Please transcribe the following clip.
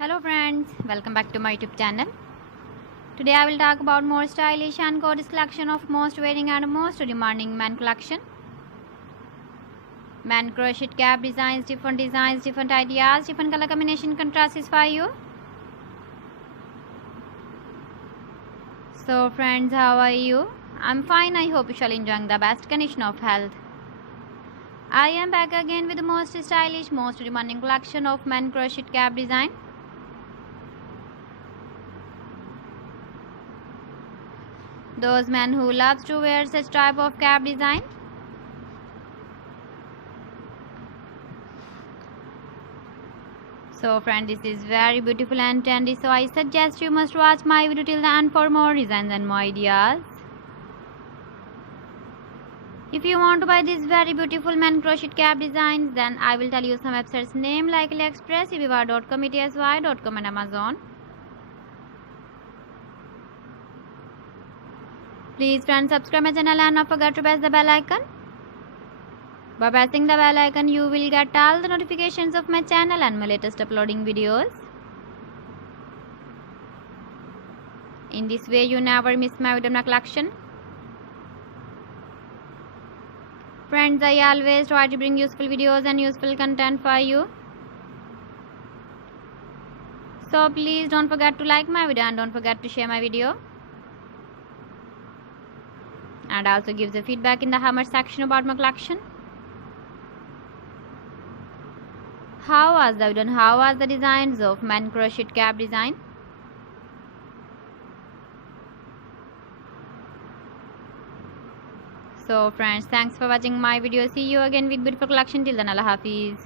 Hello friends, welcome back to my YouTube channel. Today I will talk about more stylish and gorgeous collection of most wearing and most demanding men collection. Men crochet cap designs, different ideas, different color combination contrasts for you. So friends, how are you? I'm fine. I hope you shall enjoying the best condition of health. I am back again with the most stylish, most demanding collection of men crochet cap design. Those men who loves to wear such type of cap design. So friend, this is very beautiful and trendy, so I suggest you must watch my video till the end for more designs and more ideas. If you want to buy these very beautiful men crochet cap designs, then I will tell you some websites name like AliExpress, eBay.com, etsy.com and Amazon. Please friends, subscribe my channel and not forget to press the bell icon. By pressing the bell icon, you will get all the notifications of my channel and my latest uploading videos. In this way, you never miss my video collection. Friends, I always try to bring useful videos and useful content for you. So please don't forget to like my video and don't forget to share my video. And also give the feedback in the comment section about my collection. How was the video and how was the designs of men crochet cap design? So friends, thanks for watching my video. See you again with beautiful collection. Till then, Allah Hafiz.